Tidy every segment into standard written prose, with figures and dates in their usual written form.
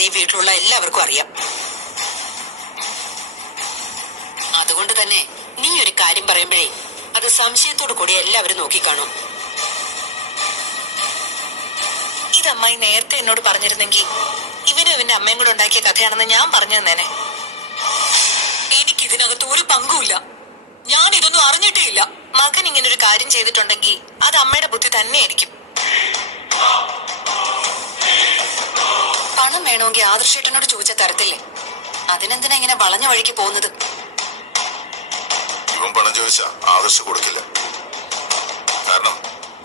എന്താണെന്ന് ഈ വീട്ടിലുള്ള എല്ലാവർക്കും അറിയാം. അതുകൊണ്ട് തന്നെ നീ ഒരു കാര്യം പറയുമ്പോഴേ അത് സംശയത്തോടു കൂടി എല്ലാവരും നോക്കിക്കാണും. ഇത് അമ്മായി നേരത്തെ എന്നോട് പറഞ്ഞിരുന്നെങ്കിൽ ഇവനും ഇവന്റെ അമ്മയും കൂടെ ഉണ്ടാക്കിയ കഥയാണെന്ന് ഞാൻ പറഞ്ഞു തന്നേനെ. എനിക്കിതിനകത്ത് ഒരു പങ്കുമില്ല. ഞാൻ ഇതൊന്നും അറിഞ്ഞിട്ടേ ഇല്ല. മകൻ ഇങ്ങനൊരു കാര്യം ചെയ്തിട്ടുണ്ടെങ്കിൽ അത് അമ്മയുടെ ബുദ്ധി തന്നെയായിരിക്കും. പണം വേണമെങ്കിൽ ആദർശേട്ടനോട് ചോദിച്ച തരത്തില്ലേ? അതിനെന്തിനാ ഇങ്ങനെ വളഞ്ഞ വഴിക്ക് പോകുന്നത്? ഇവൻ പണം ചോദിച്ചാ ആദർശ കൊടുക്കില്ല. കാരണം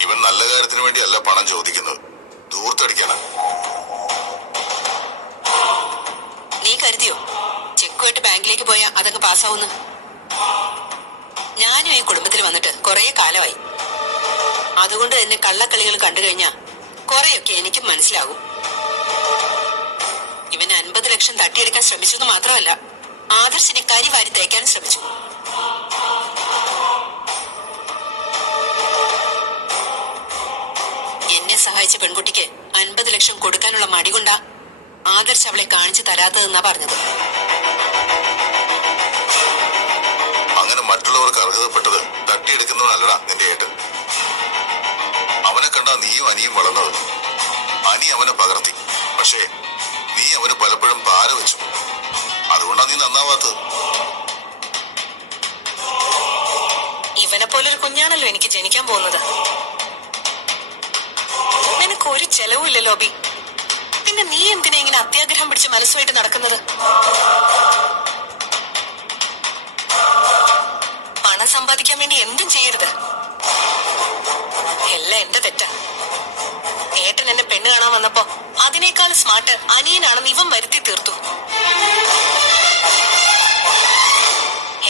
ഇവൻ നല്ല കാര്യത്തിന് വേണ്ടിയല്ല പണം ചോദിക്കുന്നത്, ദൂർത്തടിക്കണം. നീ കരുതിയോ ചെക്കുമായിട്ട് ബാങ്കിലേക്ക് പോയാ അതൊക്കെ പാസ്സാവുന്നു? ഞാനും ഈ കുടുംബത്തിൽ വന്നിട്ട് കുറെ കാലമായി. അതുകൊണ്ട് തന്നെ കള്ളക്കളികൾ കണ്ടു കഴിഞ്ഞാ കുറെയൊക്കെ എനിക്കും മനസ്സിലാകും. ഇവൻ 50 ലക്ഷം തട്ടിയെടുക്കാൻ ശ്രമിച്ചെന്ന് മാത്രമല്ല, ആദർശിനെ കരി വാരി തേക്കാനും ശ്രമിച്ചു. എന്നെ സഹായിച്ച പെൺകുട്ടിക്ക് 50 ലക്ഷം കൊടുക്കാനുള്ള മടി കൊണ്ടാ ആദർശ് അവളെ കാണിച്ചു തരാത്തതെന്നാ പറഞ്ഞത്. അങ്ങനെ മറ്റുള്ളവർക്ക് അർഹതപ്പെട്ടത് തട്ടിയെടുക്കുന്നവനല്ലടാ നിന്റെ ഏട്ടൻ. അവനെ കണ്ടാ നീയും അനിയും വളർന്നത്. അനി അവനെ പകർത്തി, പക്ഷേ നീ അവന് പലപ്പോഴും പാര വെച്ചു. അതുകൊണ്ടാ നീ നന്നാവാത്തത്. ഇവനെ പോലൊരു കുഞ്ഞാണല്ലോ എനിക്ക് ജനിക്കാൻ പോകുന്നത്. നിനക്ക് ഒരു ചെലവുമില്ലല്ലോ അബി. പിന്നെ നീ എന്തിനാ ഇങ്ങനെ അത്യാഗ്രഹം പിടിച്ച് മനസ്സുമായിട്ട് നടക്കുന്നത്? പണം സമ്പാദിക്കാൻ വേണ്ടി എന്തും ചെയ്യരുത്. എല്ലാം എന്റെ തെറ്റാ. ഏട്ടൻ എന്നെ പെണ്ണ് കാണാൻ വന്നപ്പോ അതിനേക്കാൾ സ്മാർട്ട് അനിയനാണെന്ന് ഇവൻ വരുത്തി തീർത്തു.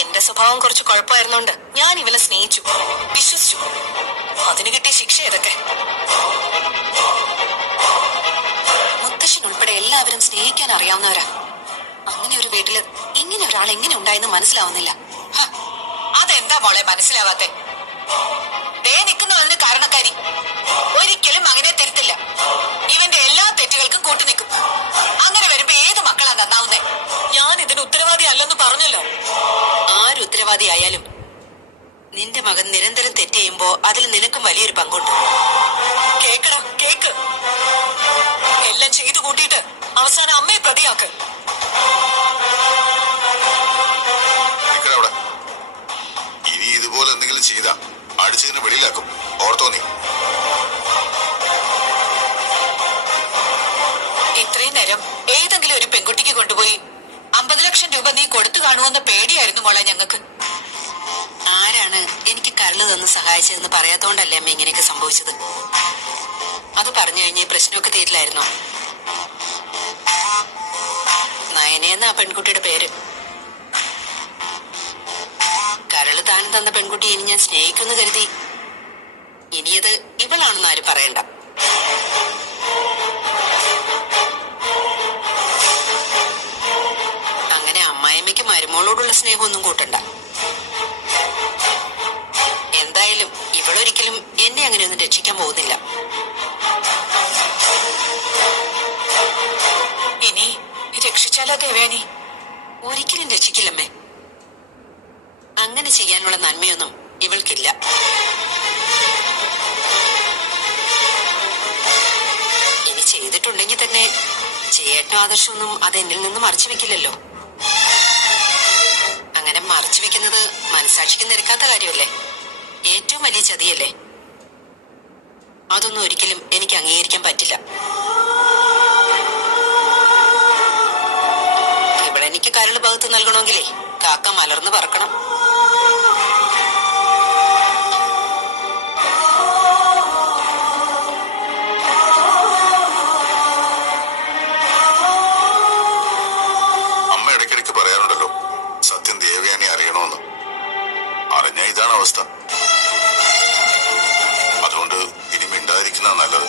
എന്റെ സ്വഭാവം കുറച്ച് കുഴപ്പമായിരുന്നോണ്ട് ഞാൻ ഇവനെ സ്നേഹിച്ചു, വിശ്വസിച്ചു. അതിന് കിട്ടിയ ശിക്ഷ ഇതൊക്കെ. മുത്തശ്ശനുൾപ്പെടെ എല്ലാവരും സ്നേഹിക്കാൻ അറിയാവുന്നവരാ. അങ്ങനെ ഒരു വീട്ടില് ഇങ്ങനെ ഒരാൾ എങ്ങനെ ഉണ്ടായെന്ന് മനസ്സിലാവുന്നില്ല. അതെന്താ മോളെ മനസ്സിലാവാത്തെ? ദേ നിൽക്കുന്നതിന് കാരണക്കാരി ഒരിക്കലും മകനെ തിരുത്തില്ല. ഇവന്റെ എല്ലാ തെറ്റുകൾക്കും കൂട്ടുനിൽക്കും. അങ്ങനെ വരുമ്പോ ഏത് മക്കളാ നന്നാവുന്നേ? ഞാൻ ഇതിന് ഉത്തരവാദി അല്ലെന്ന് പറഞ്ഞല്ലോ. ആരുത്തരവാദി ആയാലും നിന്റെ മകൻ നിരന്തരം തെറ്റ് ചെയ്യുമ്പോ അതിൽ നിനക്കും വലിയൊരു പങ്കുണ്ട്. കേക്കടാ, കേക്ക്. എല്ലാം ചെയ്തു കൂട്ടിയിട്ട് അവസാനം അമ്മയെ പ്രതിയാക്ക്. ഇനി ഇതുപോലെ എന്തെങ്കിലും ചെയ്താ അടിച്ചതിനെ വെളിയിലാക്കും, ഓർത്തോ നീ. ഇത്രയും നേരം ഏതെങ്കിലും ഒരു പെൺകുട്ടിക്ക് കൊണ്ടുപോയി 50 ലക്ഷം രൂപ നീ കൊടുത്തു കാണുമെന്ന പേടിയായിരുന്നു മോളെ ഞങ്ങൾക്ക്. ആരാണ് എനിക്ക് കരള് തന്ന് സഹായിച്ചതെന്ന് പറയാത്തോണ്ടല്ലേ അമ്മ ഇങ്ങനെയൊക്കെ സംഭവിച്ചത്? അത് പറഞ്ഞു കഴിഞ്ഞ് പ്രശ്നമൊക്കെ തീരില്ലായിരുന്നോ? നയനയെന്ന ആ പെൺകുട്ടിയുടെ പേര്. കരള് താൻ തന്ന പെൺകുട്ടി ഇനി ഞാൻ സ്നേഹിക്കുന്നു കരുതി ഇനിയത് ഇവളാണെന്ന് ആരും പറയണ്ട. അങ്ങനെ അമ്മായിമ്മയ്ക്ക് മരുമോളോടുള്ള സ്നേഹമൊന്നും കൂട്ടണ്ട. എന്തായാലും ഇവളൊരിക്കലും എന്നെ അങ്ങനെയൊന്നും രക്ഷിക്കാൻ പോകുന്നില്ല. ഇനി രക്ഷിച്ചാലോ ദേവയാനി? ഒരിക്കലും രക്ഷിക്കില്ലമ്മേ. അങ്ങനെ ചെയ്യാനുള്ള നന്മയൊന്നും ഇവൾക്കില്ല. ഇനി ചെയ്തിട്ടുണ്ടെങ്കിൽ തന്നെ ചേട്ടനും ആദർശമൊന്നും അത് എന്നിൽ നിന്ന് മറച്ചു വെക്കില്ലല്ലോ. അങ്ങനെ മറച്ചു വെക്കുന്നത് മനസാക്ഷിക്ക് നിരക്കാത്ത കാര്യമല്ലേ? ഏറ്റവും വലിയ ചതിയല്ലേ? അതൊന്നും ഒരിക്കലും എനിക്ക് അംഗീകരിക്കാൻ പറ്റില്ല. ഇവളെനിക്ക് കരള് ഭാഗത്ത് നൽകണമെങ്കിലേ കാക്ക മലർന്ന് പറക്കണം. അമ്മ ഇടയ്ക്കിടയ്ക്ക് പറയാറുണ്ടല്ലോ സത്യം ദേവയാനി അറിയണമെന്ന്. അറിഞ്ഞ ഇതാണ് അവസ്ഥ. അതുകൊണ്ട് ഇനി മിണ്ടാതിരിക്കുന്ന നല്ലത്.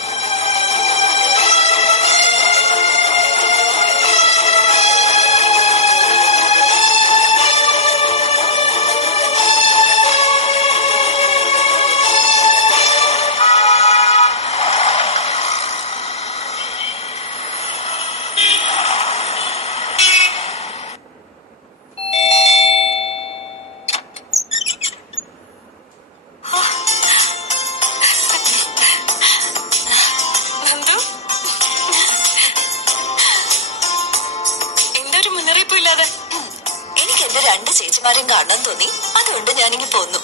രണ്ട് ചേച്ചിമാരെയും കാണാൻ തോന്നി, അതുകൊണ്ട് ഞാനിങ്ങി പോന്നു.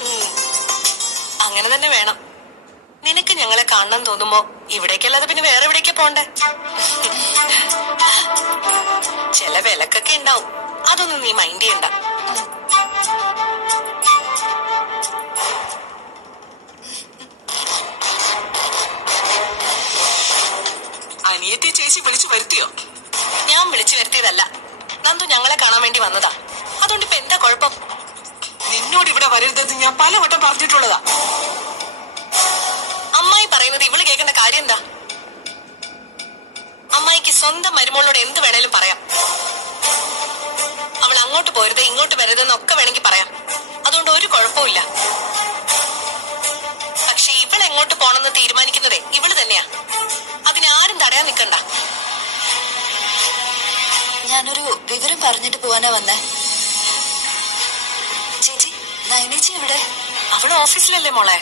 അങ്ങനെ തന്നെ വേണം. നിനക്ക് ഞങ്ങളെ കാണാൻ തോന്നുമ്പോ ഇവിടേക്കല്ലാതെ പിന്നെ വേറെ എവിടേക്കാ പോണ്ടേ? ചില വിലക്കൊക്കെ ഉണ്ടാവും, അതൊന്നും നീ മൈൻഡ് ചെയ്യണ്ട. അനിയത്തെ ചേച്ചി വിളിച്ചു വരുത്തിയോ? ഞാൻ വിളിച്ചു വരുത്തിയതല്ല, നന്ദു ഞങ്ങളെ കാണാൻ വേണ്ടി വന്നതാ. അതുകൊണ്ട് ഇപ്പൊ എന്താ കുഴപ്പം? നിന്നോട് ഇവിടെ വരരുതെന്ന് ഞാൻ പലവട്ടം പറഞ്ഞിട്ടുള്ളതാ. അമ്മായി പറയുന്നത് ഇവള് കേൾക്കേണ്ട കാര്യം എന്താ? അമ്മായിക്ക് സ്വന്തം മരുമോളോട് എന്ത് വേണേലും പറയാം. അവൾ അങ്ങോട്ട് പോരുത് ഇങ്ങോട്ട് വരരുതെന്നൊക്കെ വേണമെങ്കിൽ പറയാം. അതുകൊണ്ട് ഒരു കുഴപ്പമില്ല. പക്ഷെ ഇവൾ എങ്ങോട്ട് പോണെന്ന് തീരുമാനിക്കുന്നതേ ഇവള് തന്നെയാ. അതിനാരും തടയാൻ നിക്കണ്ട. ഞാനൊരു വിവരം പറഞ്ഞിട്ട് പോവാനാ വന്നേ. ചേച്ചി, നയനേച്ചി എവിടെ? അവള് ഓഫീസിലല്ലേ മോളെ?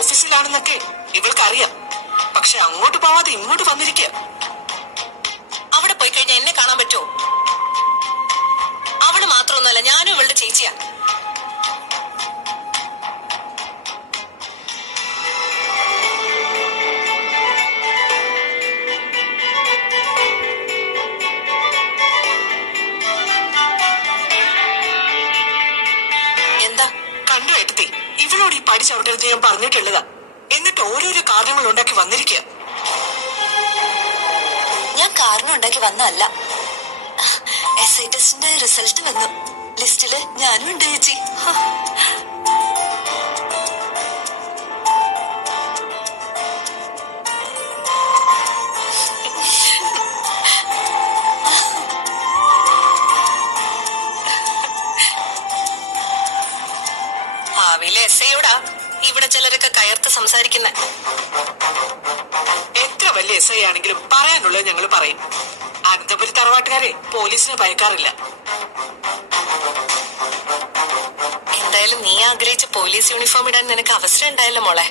ഓഫീസിലാണെന്നൊക്കെ ഇവൾക്കറിയാം. പക്ഷെ അങ്ങോട്ട് പോവാതെ ഇങ്ങോട്ട് വന്നിരിക്കുക. അവിടെ പോയി കഴിഞ്ഞാൽ എന്നെ കാണാൻ പറ്റുമോ? അവള് മാത്രമൊന്നുമല്ല, ഞാനും ഇവളുടെ ചേച്ചിയാ. എന്താ? കണ്ടു എടുത്തി, ഇവളോട് ഈ പടി ചവിട്ടരുത് ഞാൻ പറഞ്ഞിട്ടുള്ളതാ. എന്നിട്ട് ഓരോരോ കാരണങ്ങൾ ഉണ്ടാക്കി വന്നിരിക്കുക. ഞാൻ കാരണം ഉണ്ടാക്കി വന്നല്ല. SI ടെസ്റ്റിന്റെ റിസൾട്ട് വന്നു. ലിസ്റ്റില് ഞാനും ഉണ്ട് ചേച്ചി. ഭാവിയിലെ SIയോടാ ഇവിടെ ചിലരൊക്കെ കയർത്ത് സംസാരിക്കുന്ന. എത്ര വലിയ SI ആണെങ്കിലും പറയാനുള്ളത് ഞങ്ങൾ പറയും. അനന്തപുരി തറവാട്ടുകാരെ പോലീസിനെ ഭയക്കാറില്ല. എന്തായാലും നീ ആഗ്രഹിച്ച പോലീസ് യൂണിഫോം ഇടാൻ നിനക്ക് അവസരം ഉണ്ടായല്ലോ മോളെ.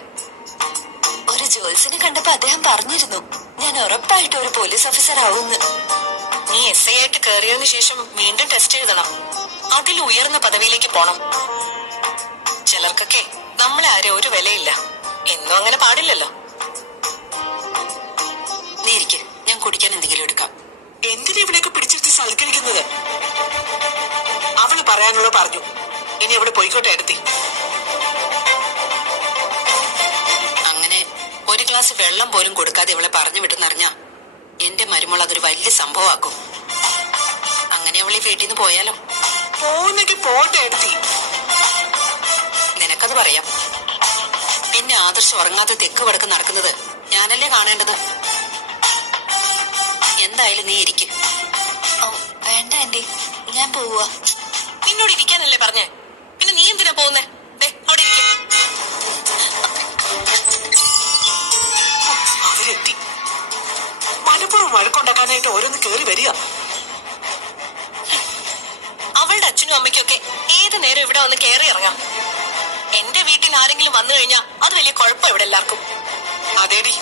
ഒരു ജോത്സ്യനെ കണ്ടപ്പോ അദ്ദേഹം പറഞ്ഞിരുന്നു ഞാൻ ഉറപ്പായിട്ട് ഒരു പോലീസ് ഓഫീസർ ആവുമെന്ന്. നീ SI ആയിട്ട് കയറിയതിനു ശേഷം വീണ്ടും ടെസ്റ്റ് എഴുതണം. അതിൽ ഉയർന്ന പദവിയിലേക്ക് പോണം. ചിലർക്കൊക്കെ നമ്മളെ ആരും ഒരു വിലയില്ല. എന്നും അങ്ങനെ പാടില്ലല്ലോ. നീ ഇരിക്ക്, ഞാൻ കുടിക്കാൻ എന്തെങ്കിലും എടുക്കാം. എന്തിനാ ഇവിടെയൊക്കെ പിടിച്ചിരുത്തി സൽക്കരിക്കുന്നത്? അവള് പറയാനുള്ള പറഞ്ഞു. ഇനി അവിടെ പോയിക്കോട്ടെ എടുത്തി. അങ്ങനെ ഒരു ഗ്ലാസ് വെള്ളം പോലും കൊടുക്കാതെ ഇവളെ പറഞ്ഞു വിട്ടെന്നറിഞ്ഞാ എന്റെ മരുമോൾ അതൊരു വലിയ സംഭവമാക്കും. അങ്ങനെ അവൾ ഈ വീട്ടിൽ നിന്ന് പോയാലോ? പോകുന്നെങ്കിൽ പോട്ടെ എടുത്തി. നിനക്കത് പറയാം. പിന്നെ ആദർശം ഉറങ്ങാതെ തെക്ക് വടക്ക് നടക്കുന്നത് ഞാനല്ലേ കാണേണ്ടത്. എന്തായാലും നീ ഇരിക്കും. വേണ്ട ആന്റി, ഞാൻ പോവാ. നിന്നോട് ഇരിക്കാനല്ലേ പറഞ്ഞേ? പിന്നെ നീ എന്തിനാ പോകുന്നേ? അവിടെ ഇരിക്കും. അവരെത്തി. മനപ്പുറം വഴക്കുണ്ടാക്കാനായിട്ട് ഓരോന്ന് കേറി വരിക. അവളുടെ അച്ഛനും അമ്മയ്ക്കൊക്കെ ഏത് നേരം ഇവിടെ വന്ന് കയറി ഇറങ്ങാം. എന്റെ വീട്ടിൽ ആരെങ്കിലും വന്നു കഴിഞ്ഞാ അത് വലിയ കുഴപ്പം ഇവിടെ എല്ലാവർക്കും. അതേടി,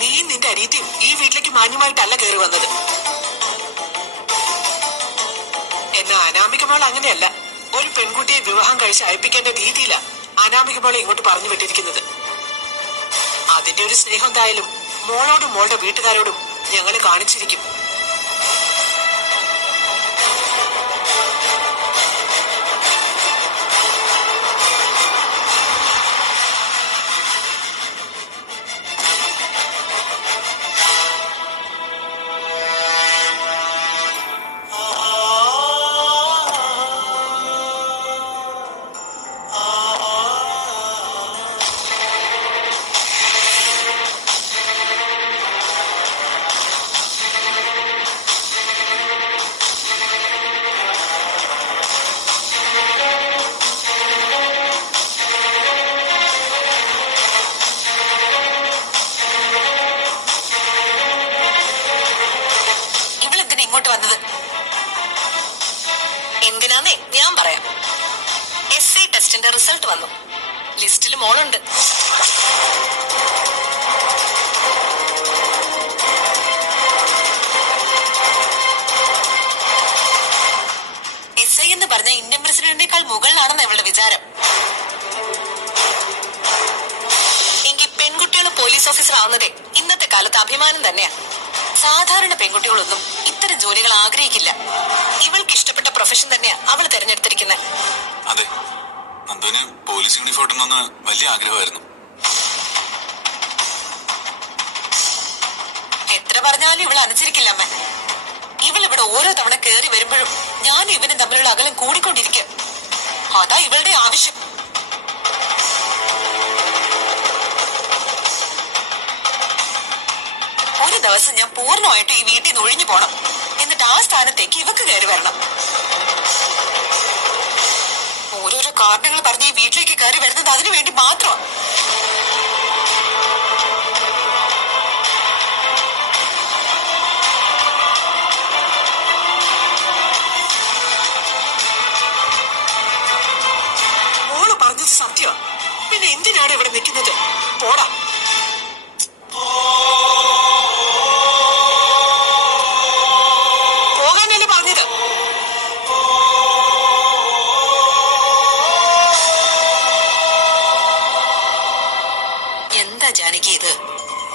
നീ നിന്റെ അനിയത്തിയും ഈ വീട്ടിലേക്ക് മാന്യമായിട്ടല്ല കയറി വന്നത്. എന്നാ അനാമികമോൾ അങ്ങനെയല്ല. ഒരു പെൺകുട്ടിയെ വിവാഹം കഴിച്ച് അയപ്പിക്കേണ്ട രീതിയില അനാമികമോളെ ഇങ്ങോട്ട് പറഞ്ഞു വിട്ടിരിക്കുന്നത്. അതിന്റെ ഒരു സ്നേഹം എന്തായാലും മോളോടും മോളുടെ വീട്ടുകാരോടും ഞങ്ങൾ കാണിച്ചിരിക്കും. ഇങ്ങോട്ട് വന്നത് എന്തിനാന്നേ ഞാൻ പറയാം. SI ടെസ്റ്റിന്റെ റിസൾട്ട് വന്നു. ലിസ്റ്റിൽ മോളുണ്ട്. ടീച്ചറാവുന്നതേ ഇന്നത്തെ കാലത്ത് അഭിമാനം തന്നെയാ. സാധാരണ പെൺകുട്ടികളൊന്നും ഇത്തരം ജോലികൾ ആഗ്രഹിക്കില്ല. ഇവൾക്ക് ഇഷ്ടപ്പെട്ട പ്രൊഫഷൻ തന്നെയാ അവൾ തെരഞ്ഞെടുത്തിരിക്കുന്നത്. അതെ, നന്ദുവിന് പോലീസ് യൂണിഫോം ഇടണമെന്ന് വലിയ ആഗ്രഹമായിരുന്നു. എത്ര പറഞ്ഞാലും ഇവൾ അനുസരിക്കില്ല അമ്മ. ഇവൾ ഇവിടെ ഓരോ തവണ കേറി വരുമ്പോഴും ഞാനും ഇവനും തമ്മിലുള്ള അകലം കൂടിക്കൊണ്ടിരിക്കുക. അതാ ഇവളുടെ ആവശ്യം. ഒരു ദിവസം ഞാൻ പൂർണ്ണമായിട്ട് ഈ വീട്ടിൽ നിന്ന് ഒഴിഞ്ഞു പോണം. എന്നിട്ട് ആ സ്ഥാനത്തേക്ക് ഇവക്ക് കയറി വരണം. ഓരോരോ കാരണങ്ങൾ പറഞ്ഞ് ഈ വീട്ടിലേക്ക് കയറി വരുന്നത് അതിനു വേണ്ടി മാത്രമാണ്. മോള് പറഞ്ഞത് സത്യം. പിന്നെ എന്തിനാണ് ഇവിടെ നിൽക്കുന്നത്? പോടാ. പോകാനല്ലേ പറഞ്ഞത്? എന്താ ജാനകി ഇത്?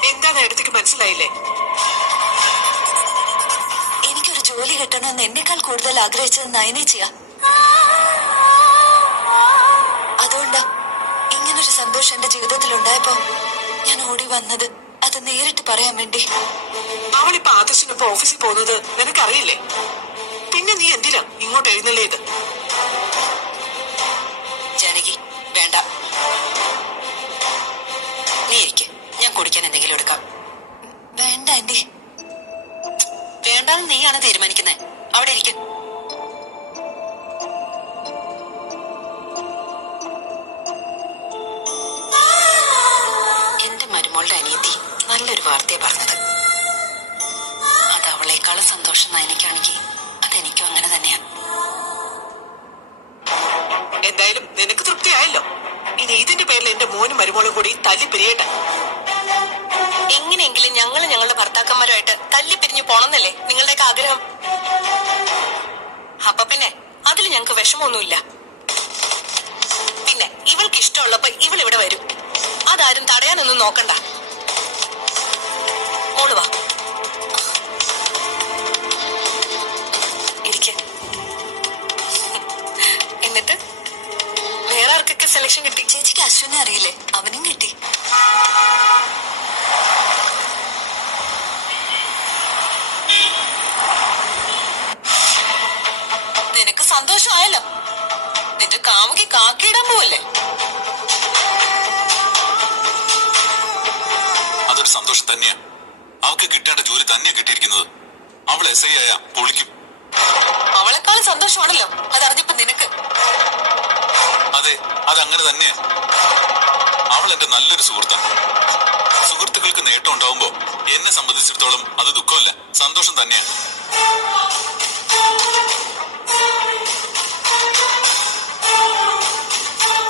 എന്താന്ന് എടുത്തേക്ക് മനസ്സിലായില്ലേ? എനിക്കൊരു ജോലി കിട്ടണമെന്ന് എന്നെക്കാൾ കൂടുതൽ ആഗ്രഹിച്ചത് നയനേച്ചിയാ. അതുകൊണ്ടാ ഇങ്ങനൊരു സന്തോഷം എന്റെ ജീവിതത്തിൽ ഉണ്ടായപ്പോ ഞാൻ ഓടി വന്നത്. അത് നേരിട്ട് പറയാൻ വേണ്ടി. അവളിപ്പോ ആദർശിനൊപ്പം ഓഫീസിൽ പോകുന്നത് നിനക്കറിയില്ലേ? പിന്നെ നീ എന്തിനാ ഇങ്ങോട്ട് എഴുന്നള്ളിയത്? ജാനകി വേണ്ട, നീ ഇരിക്ക്. ഞാൻ കുടിക്കാൻ എന്തെങ്കിലും എടുക്കാം. വേണ്ട ആന്റി. വേണ്ടാന്ന് നീയാണ് തീരുമാനിക്കുന്നത്. അവിടെ ഇരിക്കും. എന്റെ മരുമോളുടെ അനിയത്തി നല്ലൊരു വാർത്തയെ പറഞ്ഞത്. അത് അവളെക്കാളും സന്തോഷം എനിക്കാണെങ്കിൽ അതെനിക്കും അങ്ങനെ തന്നെയാണ്. എന്തായാലും നിനക്ക് തൃപ്തിയായല്ലോ. ഇനി ഇതിന്റെ പേരിൽ എന്റെ മോനും മരുമോളും കൂടി തല്ലി പിരിയട്ടെ. എങ്ങനെയെങ്കിലും ഞങ്ങളുടെ ഭർത്താക്കന്മാരുമായിട്ട് തല്ലിപ്പിരിഞ്ഞു പോണമെന്നല്ലേ നിങ്ങളുടെയൊക്കെ ആഗ്രഹം? അപ്പൊ പിന്നെ അതിൽ ഞങ്ങൾക്ക് വിഷമമൊന്നുമില്ല. പിന്നെ ഇവൾക്ക് ഇഷ്ടമുള്ളപ്പോ ഇവൾ ഇവിടെ വരും. അതാരും തടയാനൊന്നും നോക്കണ്ട. മോള് വാ, ഇരിക്ക. എന്നിട്ട് വേറെ ആർക്കൊക്കെ സെലക്ഷൻ കിട്ടി? ചേച്ചിക്ക് അശ്വിനെ അറിയില്ലേ? അവനും കിട്ടി. നിനക്ക് സന്തോഷമായല്ലോ. നിന്റെ കാമുകി കാക്കിയിടാൻ പോവല്ലേ? അതൊരു സന്തോഷം തന്നെയാ. അവൾക്ക് കിട്ടേണ്ട ജോലി തന്നെയാ കിട്ടിയിരിക്കുന്നത്. അവൾ SI ആയ പൊളിക്കും. അവളെക്കാളും സന്തോഷമാണല്ലോ അതറിഞ്ഞപ്പോ നിനക്ക്. അതെ, അതങ്ങനെ തന്നെയാ. അവൾ എന്റെ നല്ലൊരു സുഹൃത്താണ്. സുഹൃത്തുക്കൾക്ക് നേട്ടം ഉണ്ടാവുമ്പോ എന്നെ സംബന്ധിച്ചിടത്തോളം അത് ദുഃഖമല്ല, സന്തോഷം തന്നെയാണ്.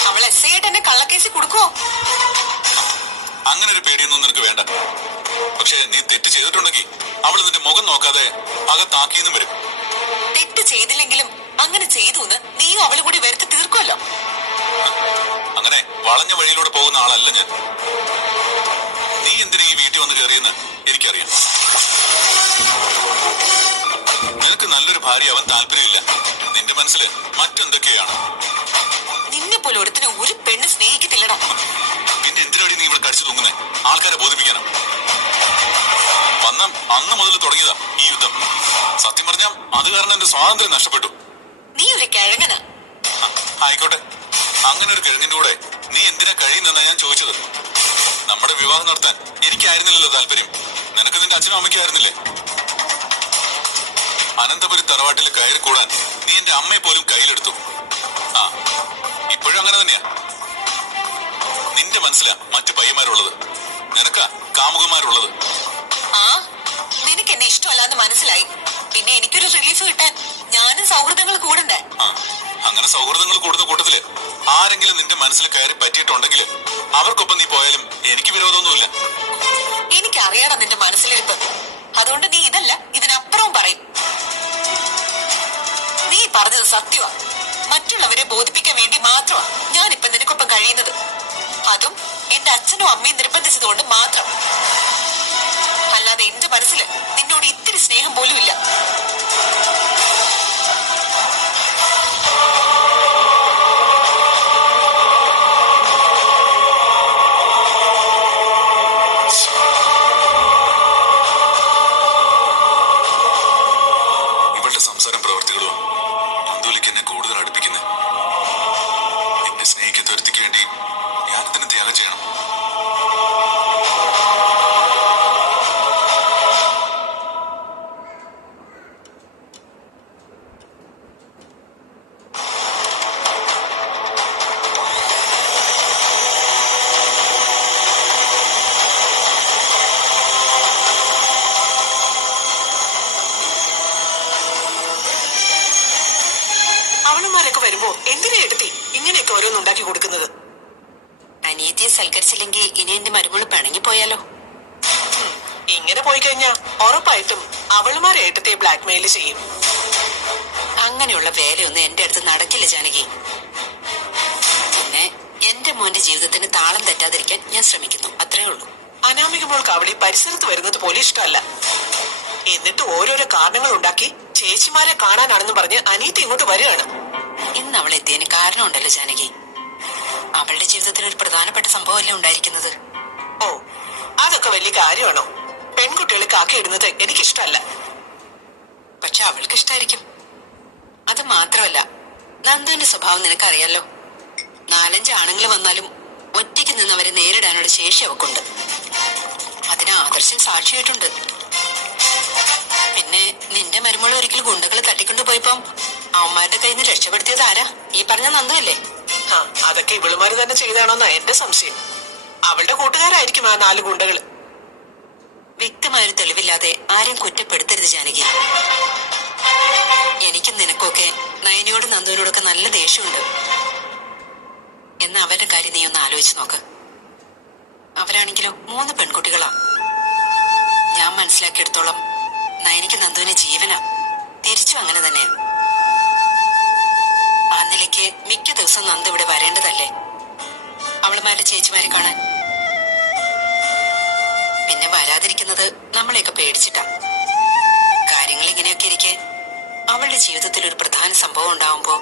അവൾ SI ആയിട്ട് എന്നെ കള്ളക്കേസിൽ കൊടുക്കുവോ? അങ്ങനെ ഒരു പേടിയൊന്നും നിനക്ക് വേണ്ട. പക്ഷെ നീ തെറ്റ് ചെയ്തിട്ടുണ്ടെങ്കിൽ അവൾ നിന്റെ മുഖം നോക്കാതെ അകത്താക്കിയെന്നും വരും. തെറ്റ് ചെയ്തില്ലെങ്കിലും അങ്ങനെ ചെയ്തു നീയും അവളും കൂടി വരുത്തി തീർക്കുമല്ലോ. അങ്ങനെ വളഞ്ഞ വഴിയിലൂടെ പോകുന്ന ആളല്ല ഞാൻ. നീ എന്തിനാ ഈ വീട്ടിൽ വന്ന് കയറിയെന്ന് എനിക്കറിയാം. നിനക്ക് നല്ലൊരു ഭാര്യ അവൻ താല്പര്യമില്ല. നിന്റെ മനസ്സിൽ മറ്റെന്തൊക്കെയാണ്. നിന്നെ പോലെ ഒരുത്തിനെ ഒരു പെണ്ണ് സ്നേഹിക്കത്തില്ലടോ. പിന്നെ എന്തിനാടി നീ ഇവിടെ കടിച്ചു തൂങ്ങുന്നേ? ആൾക്കാരെ ബോധിപ്പിക്കാനോ? വന്ന അന്ന് മുതൽ തുടങ്ങിയതാ ഈ യുദ്ധം. സത്യം പറഞ്ഞാൽ അത് കാരണം എന്റെ സ്വാതന്ത്ര്യം നഷ്ടപ്പെട്ടു. നീ ഒരു കിഴങ്ങനാ. ആയിക്കോട്ടെ, അങ്ങനെ ഒരു കിഴങ്ങിന്റെ കൂടെ നീ എന്തിനാ കഴിയുന്നെന്നാ ഞാൻ ചോദിച്ചത്. നമ്മുടെ വിവാഹം നടത്താൻ എനിക്കായിരുന്നില്ലല്ലോ താല്പര്യം. നിനക്ക് നിന്റെ അച്ഛനും അമ്മയ്ക്കും ആയിരുന്നില്ലേ? അനന്തപുരി തറവാട്ടിൽ കയറി കൂടാൻ നീ എന്റെ അമ്മയെ പോലും കയ്യിലെടുത്തു. ആ, ഇപ്പോഴും അങ്ങനെ തന്നെയാ. നിന്റെ മനസ്സിലാ മറ്റു പയ്യന്മാരുള്ളത്, നിനക്കാ കാമുകന്മാരുള്ളത്. ആ, നിനക്ക് എന്നെ ഇഷ്ടമല്ലാന്ന് മനസ്സിലായി. പിന്നെ എനിക്കൊരു റിലീഫ് കിട്ടാൻ ഞാനും സൗഹൃദങ്ങൾ കൂടണ്ടേ? ആ, അങ്ങനെ സൗഹൃദങ്ങൾ കൂടുന്ന കൂട്ടത്തില് ആരെങ്കിലും നിന്റെ മനസ്സിൽ കയറി പറ്റിയിട്ടുണ്ടെങ്കിലും അവർക്കൊപ്പം നീ പോയാലും എനിക്ക് വിരോധമൊന്നുമില്ല. എനിക്കറിയാടാ നിന്റെ മനസ്സിലിരിപ്പ്. അതുകൊണ്ട് നീ ഇതല്ല ഇതിനപ്പുറവും പറയും. നീ പറഞ്ഞത് സത്യമാ. മറ്റുള്ളവരെ ബോധിപ്പിക്കാൻ വേണ്ടി മാത്രമാ ഞാനിപ്പൊ നിനക്കൊപ്പം കഴിയുന്നത്. അതും എന്റെ അച്ഛനും അമ്മയും നിർബന്ധിച്ചതുകൊണ്ട് മാത്രം. അല്ലാതെ എന്റെ മനസ്സിൽ നിന്നോട് ഇത്തിരി സ്നേഹം പോലും ഇല്ല. ഇവളുടെ സംസാരം പ്രവർത്തികളോ നന്ദുലിക്ക് എന്നെ കൂടുതൽ അടുപ്പിക്കുന്നത്. എന്നെ സ്നേഹിക്കുന്ന ഒരുത്തിക്ക് വേണ്ടി ഞാനിതിനെ ത്യാഗം ചെയ്യണം. അവളുമാരൊക്കെ വരുമ്പോ എന്തിനാ എടുത്തി ഇങ്ങനെയൊക്കെ ഓരോന്നുണ്ടാക്കി കൊടുക്കുന്നത്? അനിയത്തിയെ സൽക്കരിച്ചില്ലെങ്കിൽ ഇനി എന്റെ മരുമോള് പിണങ്ങിപ്പോയാലോ? ഇങ്ങനെ പോയി കഴിഞ്ഞാ ഉറപ്പായിട്ടും അവളുമാരെ ഏട്ടത്തെ ബ്ലാക്ക്മെയിൽ ചെയ്യും. അങ്ങനെയുള്ള വേലയൊന്നും എന്റെ അടുത്ത് നടക്കില്ല ജാനകി. പിന്നെ എന്റെ മോന്റെ ജീവിതത്തിന് താളം തെറ്റാതിരിക്കാൻ ഞാൻ ശ്രമിക്കുന്നു, അത്രേ ഉള്ളൂ. അനാമിക മോൾക്ക് അവിടെ ഈ പരിസരത്ത് വരുന്നത് പോലും ഇഷ്ടമല്ല. എന്നിട്ട് ഓരോരോ കാരണങ്ങൾ ഉണ്ടാക്കി ചേച്ചിമാരെ കാണാനാണെന്ന് പറഞ്ഞ് അനീതി ഇങ്ങോട്ട് വരികയാണ്. ഇന്ന് അവൾ എത്തിയതിന് കാരണമുണ്ടല്ലോ ജാനകി. അവളുടെ ജീവിതത്തിൽ ഒരു പ്രധാനപ്പെട്ട സംഭവമല്ലേ ഉണ്ടായിരിക്കുന്നത്. ഓ, അതൊക്കെ വലിയ കാര്യമാണോ? പെൺകുട്ടികൾ കാക്കയിടുന്നത് എനിക്കിഷ്ടമല്ല. പക്ഷെ അവൾക്ക് ഇഷ്ടായിരിക്കും. അത് മാത്രമല്ല, നന്ദുവിന്റെ സ്വഭാവം നിനക്കറിയാലോ. 4-5 ആണുങ്ങൾ വന്നാലും ഒറ്റയ്ക്ക് നിന്ന് അവരെ നേരിടാനുള്ള ശേഷി അവക്കുണ്ട്. അതിന് ആദർശം സാക്ഷിയായിട്ടുണ്ട്. പിന്നെ നിന്റെ മരുമോൾ ഒരിക്കൽ ഗുണ്ടകളെ തട്ടിക്കൊണ്ടു പോയപ്പം അവന്മാരുടെ കയ്യിൽ നിന്ന് രക്ഷപ്പെടുത്തിയത് ആരാ? ഈ പറഞ്ഞ നന്ദുവല്ലേ? ആ, അതൊക്കെ ഇവളുമാര് തന്നെ ചെയ്താണോന്നാ എന്റെ സംശയം. അവളുടെ കൂട്ടുകാരായിരിക്കും ആ 4 ഗുണ്ടകള്. വ്യക്തമായൊരു തെളിവില്ലാതെ ആരും കുറ്റപ്പെടുത്തരുത് ജാനകി. എനിക്കും നിനക്കൊക്കെ നയനയോടും നന്ദുവിനോടൊക്കെ നല്ല ദേഷ്യമുണ്ട്. എന്നാ അവരുടെ കാര്യം നീ ഒന്ന് ആലോചിച്ച് നോക്ക്. അവരാണെങ്കിലോ 3 പെൺകുട്ടികളാ. ഞാൻ മനസ്സിലാക്കിയെടുത്തോളം നയനിക്ക് നന്ദുവിന് ജീവനാ. തിരിച്ചും അങ്ങനെ തന്നെയാ. ആ നിലയ്ക്ക് മിക്ക ദിവസം നന്ദു ഇവിടെ വരേണ്ടതല്ലേ അവളുമാരുടെ ചേച്ചിമാരെ കാണാൻ? പിന്നെ വരാതിരിക്കുന്നത് നമ്മളെയൊക്കെ പേടിച്ചിട്ടാ. കാര്യങ്ങൾ ഇങ്ങനെയൊക്കെ ഇരിക്കെ അവളുടെ ജീവിതത്തിൽ ഒരു പ്രധാന സംഭവം ഉണ്ടാവുമ്പോ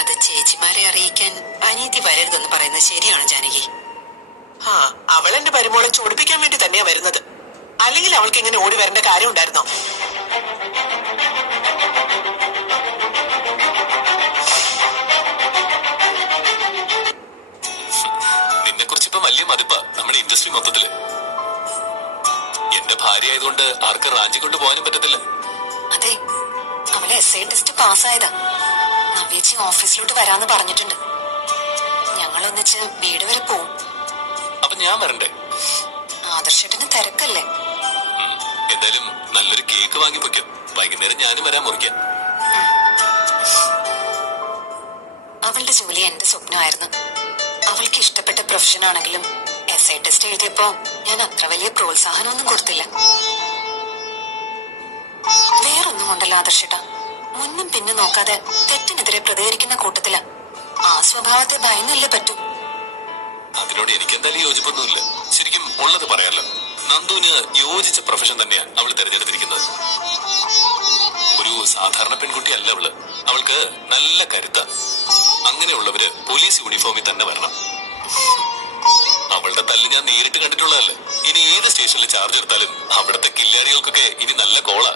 അത് ചേച്ചിമാരെ അറിയിക്കാൻ അനീതി വരരുതെന്ന് പറയുന്നത് ശരിയാണ് ജാനകി. ആ, അവൾ എന്റെ മരുമോളെ ചോടിപ്പിക്കാൻ വേണ്ടി തന്നെയാ വരുന്നത്. അല്ലെങ്കിൽ അവൾക്ക് ഇങ്ങനെ ഓടി വരേണ്ട കാര്യം ഉണ്ടായിരുന്നോ? നിന്നെ കുറിച്ച് ഇപ്പൊ വലിയ മതിപ്പാ നമ്മുടെ ഇൻഡസ്ട്രി മൊത്തത്തില്. എന്റെ ഭാര്യ ആയതുകൊണ്ട് ആർക്കും റാഞ്ചി കൊണ്ട് പോകാനും പറ്റത്തില്ല. അതെ, അവളെ SI ടെസ്റ്റ് പാസ്സായതാ. നവ്യേച്ചി ഓഫീസിലോട്ട് വരാന്ന് പറഞ്ഞിട്ടുണ്ട്. ഞങ്ങൾ ഒന്നിച്ച് വീട് വരെ പോവും. അപ്പൊ ഞാൻ വരണ്ടേ? ആദർശേട്ടന് തിരക്കല്ലേ? എന്തായാലും നല്ലൊരു കേക്ക് വാങ്ങി വെക്കും. വൈകുന്നേരം ഞാനും വരാൻ മുറിക്കാം. അവളുടെ ജോലി എന്റെ സ്വപ്നമായിരുന്നു. അവൾക്ക് ഇഷ്ടപ്പെട്ട പ്രൊഫഷൻ ആണെങ്കിലും SI ടെസ്റ്റ് എഴുതിയപ്പോ ഞാൻ അത്ര വലിയ പ്രോത്സാഹനമൊന്നും കൊടുത്തില്ല. വേറൊന്നും കൊണ്ടല്ല ആദർശേട്ടാ, മുന്നും പിന്നും നോക്കാതെ തെറ്റിനെതിരെ പ്രതികരിക്കുന്ന കൂട്ടത്തില. ആ സ്വഭാവത്തെ ഭയന്നല്ലേ പറ്റൂ. അതിനോട് എനിക്കെന്തായാലും യോജിപ്പൊന്നുമില്ല. ശരിക്കും ഉള്ളത് പറയാലോ, നന്ദുവിന് യോജിച്ച പ്രൊഫഷൻ തന്നെയാ അവൾ തെരഞ്ഞെടുത്തിരിക്കുന്നത്. ഒരു സാധാരണ പെൺകുട്ടി അല്ല അവള്. അവൾക്ക് നല്ല കരുത്ത. അങ്ങനെയുള്ളവര് പോലീസ് യൂണിഫോമിൽ തന്നെ വരണം. അവളുടെ തല്ല് ഞാൻ നേരിട്ട് കണ്ടിട്ടുള്ളതല്ലേ. ഇനി ഏത് സ്റ്റേഷനിൽ ചാർജ് എടുത്താലും അവിടുത്തെ കില്ലാടികൾക്കൊക്കെ ഇനി നല്ല കോളാ.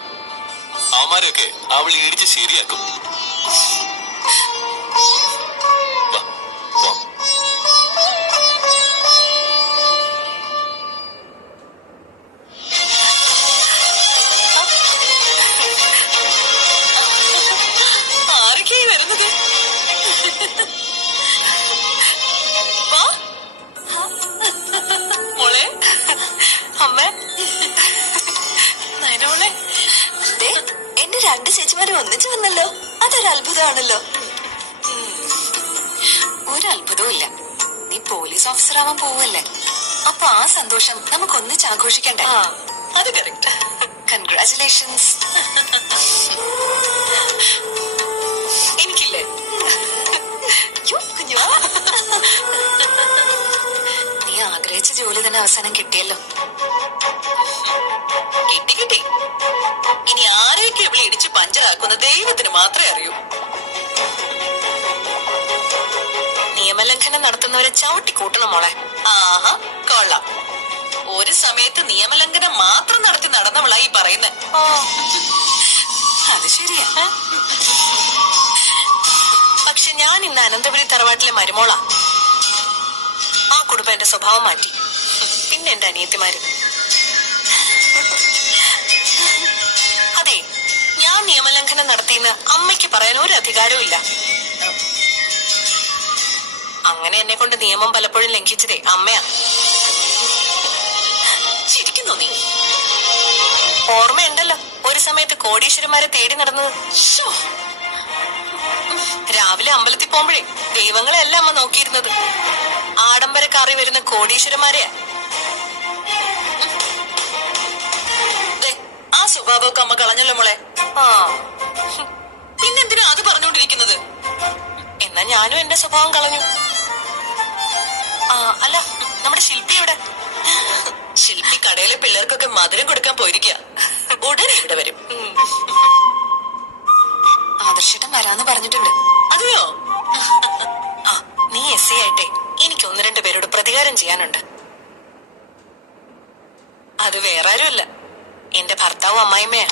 അവന്മാരെയൊക്കെ അവൾ ഇടിച്ച് ശരിയാക്കും. വാ, വാ. ആരൊക്കെയായി വരുന്നത്? മോളെ, അമ്മ, നയനോളെ, എന്റെ 2 ചേച്ചിമാരും ഒന്നിച്ചു വന്നല്ലോ. അതൊരു അത്ഭുതമാണല്ലോ. ഒരു അത്ഭുതവും ഇല്ല. നീ പോലീസ് ഓഫീസർ ആവാൻ പോവല്ലേ? അപ്പൊ ആ സന്തോഷം നമുക്ക് ഒന്നിച്ച് ആഘോഷിക്കണ്ടേ? അത് കറക്റ്റ്. കൺഗ്രാറ്റുലേഷൻസ്. എനിക്കില്ലേ? കുഞ്ഞുവാ. ജോലി തന്നെ അവസാനം കിട്ടിയല്ലോ. കിട്ടി ഇനി ആരെയൊക്കെ ഇവിടെ ഇടിച്ച് പഞ്ചറാക്കുന്ന ദൈവത്തിന് മാത്രമേ അറിയൂ. നിയമലംഘനം നടത്തുന്നവരെ ചവിട്ടി കൂട്ടണം മോളെ. ആഹാ കൊള്ളാം. ഒരു സമയത്ത് നിയമലംഘനം മാത്രം നടത്തി നടന്നവളായി പറയുന്നത്. അത് ശരിയാ. പക്ഷെ ഞാൻ ഇന്ന് അനന്തപുരി തറവാട്ടിലെ മരുമോളാ. ആ കുടുംബം എന്റെ സ്വഭാവം മാറ്റി. പിന്നെ എന്റെ അനിയത്തിമാര്. അതെ, ഞാൻ നിയമലംഘനം നടത്തിയെന്ന് അമ്മയ്ക്ക് പറയാൻ ഒരു അധികാരവും ഇല്ല. അങ്ങനെ എന്നെ കൊണ്ട് നിയമം പലപ്പോഴും ലംഘിച്ചതേ അമ്മയാ. ചിരിക്കുന്നു നീ. ഓർമ്മയുണ്ടല്ലോ ഒരു സമയത്ത് കോടീശ്വരന്മാരെ തേടി നടന്നത്. ശ്ശോ. രാവിലെ അമ്പലത്തിൽ പോകുമ്പോഴേ ദൈവങ്ങളെല്ലാം അമ്മ നോക്കിയിരുന്നത് ആഡംബര കാറി വരുന്ന കോടീശ്വരന്മാരെയാ. ആ സ്വഭാവമൊക്കെ അമ്മ കളഞ്ഞല്ലോ മോളെ. പിന്നെന്തിനാ അത് പറഞ്ഞുകൊണ്ടിരിക്കുന്നത്? എന്നാ ഞാനും എന്റെ സ്വഭാവം കളഞ്ഞു. അല്ല, നമ്മുടെ ശില്പി എവിടെ? ശില്പി കടയിലെ പിള്ളേർക്കൊക്കെ മധുരം കൊടുക്കാൻ പോയിരിക്കുക. ഉടനെ ഇവിടെ വരും. ആദർശേട്ടൻ വരാന്ന് പറഞ്ഞിട്ടുണ്ട്. അതെയോ? നീ എസ് ആയിട്ടെ എനിക്ക് 1-2 പേരോട് പ്രതികാരം ചെയ്യാനുണ്ട്. അത് വേറെ ആരുമല്ല, എന്റെ ഭർത്താവും അമ്മായിമ്മയാ.